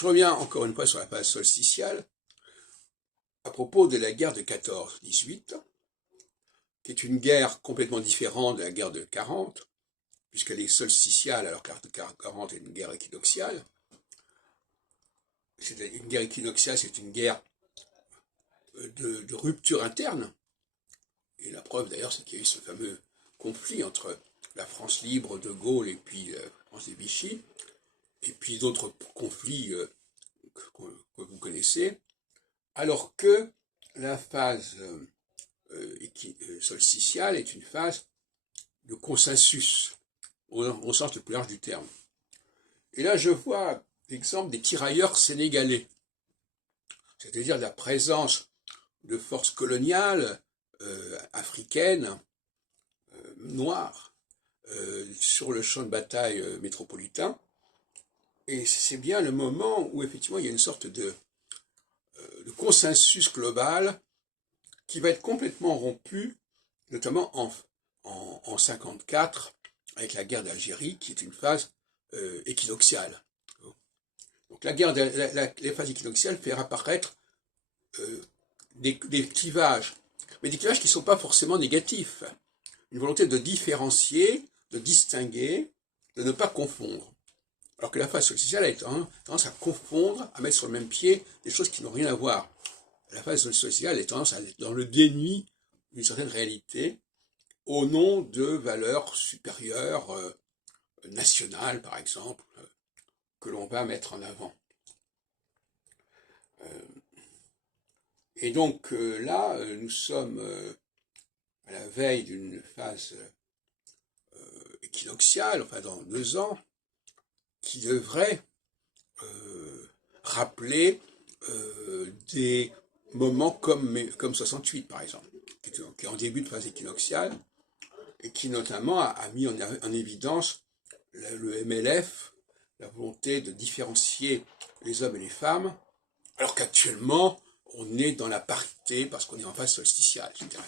je reviens encore une fois sur la phase solsticiale, à propos de la guerre de 14-18, qui est une guerre complètement différente de la guerre de 40, puisqu'elle est solsticiale alors que la guerre de 40 est une guerre équinoxiale. Une guerre équinoxiale, c'est une guerre de rupture interne. Et la preuve d'ailleurs, c'est qu'il y a eu ce fameux conflit entre la France libre de Gaulle et puis la France des Vichy, et puis d'autres conflits que vous connaissez, alors que la phase solsticiale est une phase de consensus, au sens le plus large du terme. Et là, je vois l'exemple des tirailleurs sénégalais, c'est-à-dire la présence de forces coloniales africaines, noires, sur le champ de bataille métropolitain. Et c'est bien le moment où effectivement il y a une sorte de consensus global qui va être complètement rompu, notamment en 54, avec la guerre d'Algérie, qui est une phase équinoxiale. Donc les phases équinoxiales fait apparaître des clivages, mais des clivages qui ne sont pas forcément négatifs. Une volonté de différencier, de distinguer, de ne pas confondre. Alors que la phase solsticiale a tendance à confondre, à mettre sur le même pied des choses qui n'ont rien à voir. La phase solsticiale a tendance à être dans le déni d'une certaine réalité, au nom de valeurs supérieures, nationales par exemple, que l'on va mettre en avant. Et donc là, nous sommes à la veille d'une phase équinoxiale, enfin dans 2 ans, qui devrait rappeler des moments comme 68 par exemple, qui est en début de phase équinoxiale, et qui notamment a mis en évidence le MLF, la volonté de différencier les hommes et les femmes, alors qu'actuellement on est dans la parité parce qu'on est en phase solsticiale, etc.